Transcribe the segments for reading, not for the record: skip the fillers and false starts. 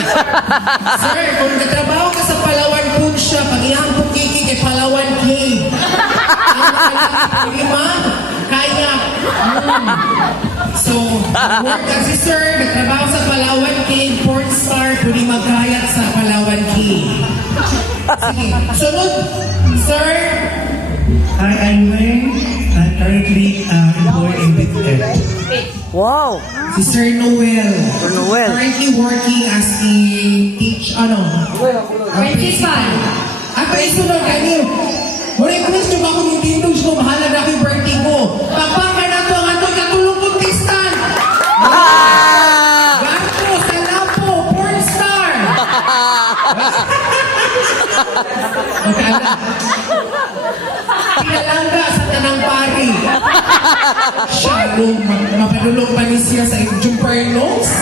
Sir, kung natrabaho ka sa Palawan po siya, pag-ihang po kiki kay Palawan Cave. Ang lima, kaya. So, work kasi sir, nagtrabaho sa Palawan Cave, porn star, pwede magkayat sa Palawan Cave. Sige, sunod, sir. Hi, I'm Wayne. I'm currently employed in BitEd. Wow! Si Sir Noel. Sir Noel. Currently working as a principal. At ay sunod, ganyan. Wala yung question ba kung yung tindog ko, mahala na ako yung birthday ko. Papakan na to ang ato, katulong puntistan. Gato, salapo, porn star. Okay, ala. Pinalangga sa tanang pari. Shalom, mapadulong pa ni siya sa jumper nose.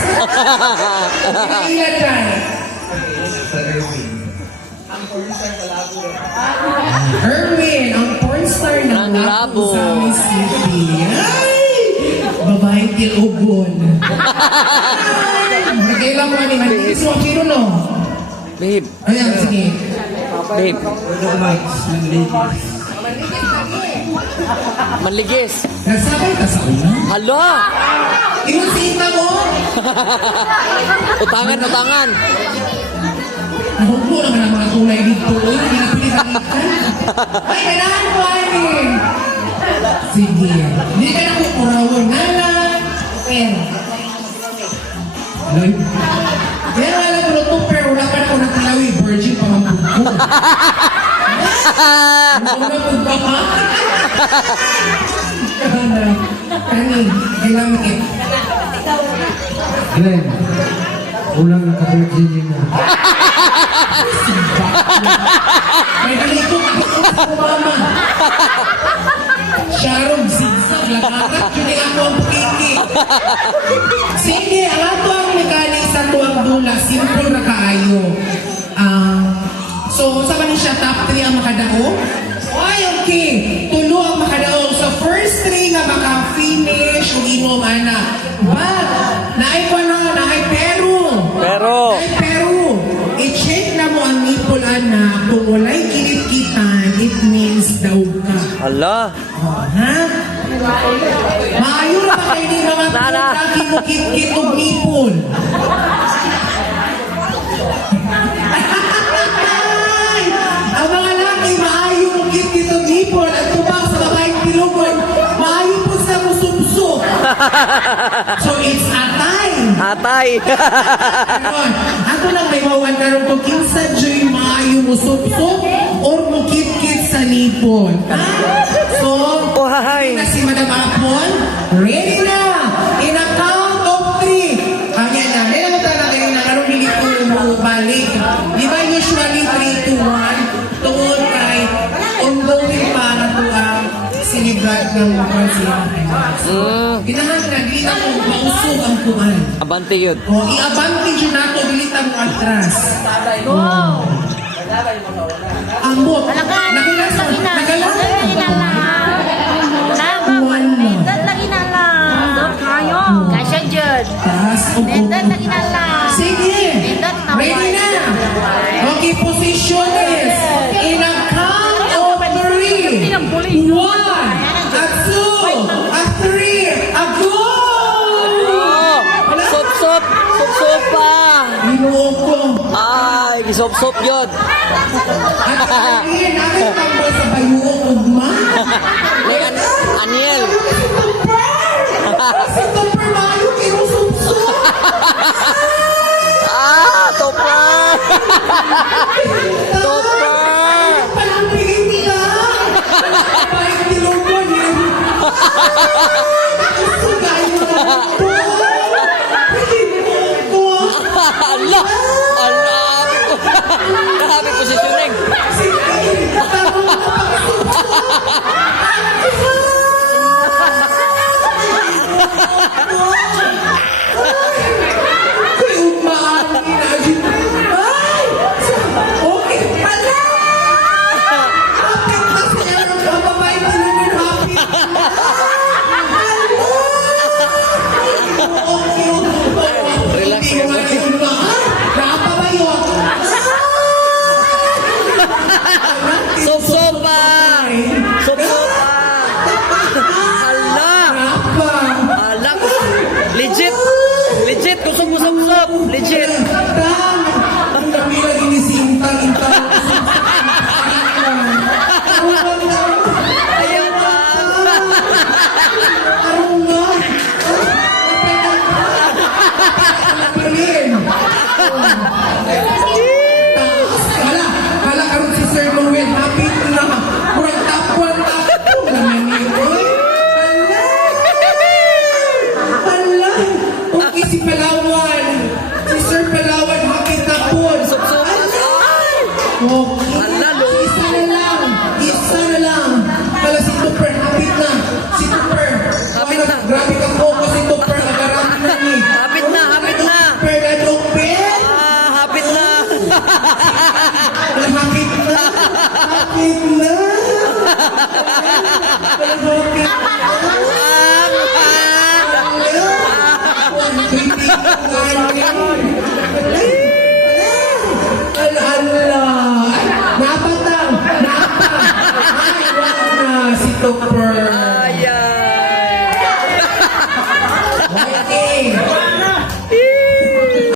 Pinailan dyan. Erwin, ang porn star ng Labo sa Miss City. Ay! Babaeng tilugon. Nagkailan mo ni Manis mo, pero no? Babe. Ayan, sige. Babe. Manligis. Nagsabay ka sa una? Hala! Inunsita mo? Utangan, utangan. Nahugbo naman ang mga tulay dito. Uy, hindi na pinagalitan. Ay, kailangan ko, Armin. Sige. Hindi ka na kukurawon. Nalan. Pen. Aloy. Kaya nga lang ko pero wala pa na ako nagtalawi. Virgin pa ang pugko. Ano na pugko ka? Kani, kailangan eh. Glenn, ulang naka-virgin mo. May dalito ka mama. Sharon, zigzag, lakarat, yun ako ang piki. Sige, ang ato ang mekanik sa tuwang dula, simple na kaayo. So, sa man siya, top 3 ang makadao? Ay, okay. Tulo ang makadao. So, first 3 nga maka-finish, kung inom, ana. But, naay pa na, naay Peru. Pero. Naay Peru. I-check na mo ang nipple, ana. Kung wala'y kinit-kitan, it means daw ka. Hala! Oh, ha? Maayo na ba kayo ni mga Nana. kinukit-kit o nipple? Ay! Ang mga laki, maayo mo kit-kit o nipple at tubang sa babaeng tilugon, maayo po sa musumso. So, it's a time. Atay! Ganon. Ako lang may mawan karon kung kinsa dyo'y maayo mo supsop or mo kit-kit sa nipple. Ha? So, Wahay! na si Madam Apon, ready na! In a count of 3. Kanya na. May naman tayo na kayo na karoon hindi ko mo balik. Di ba usually 3 to 1? Tungod kay ongoing pa na to ang sinibrat ng mga siya. Ginahan na, dilitan mo mausog ang kuhan. Abante yun. O, i-advantage yun nato, dilitan mo atras. Ambot. Nakilasan. Taas o sige. Ready na. Okay, position is in a count of 3. 1, a 2, a 3, a go! Sop-sop! Sop-sop pa! Binuo ko. Ay, gisop-sop yun. At sabihin, natin tambol sa bayuong ugma. Like Aniel. Si Tupper Mayo, kinusupsup. Topper! Topper! Palambigin nila. Baik tilugon yun. Sugay mo na ito. Binuo ko. Ala! Ala! Grabe positioning. Sige, tama mo Kuy, ugmaan. Ay! Okay, pala! Kapit na siya ng babae tilugon happy. Okay. Relax, relax. Legit. Tang! Ang dami lagi ni Sintang, Intang. Ayaw pa. Arungan! Palin! Hala karon si Sir Noel, happy na. Murang tapuan na ako. Laman ni Roy. Hala! Okay si Palawan. Si Sir Palawan, happy tapon. Subsukas. Ay! Okay. Hala, lo. Isa na lang. Isa na lang. Hala si Tupper, happy na. Si Tupper. Hapit na. Grabe ka po si Tupper. Nagarami na ni. Hapit na, hapit na. Tupper na Tupper. Hapit na. Hapit na. Hapit na. Napatang! Napatang! Ay, wala na si Tupper.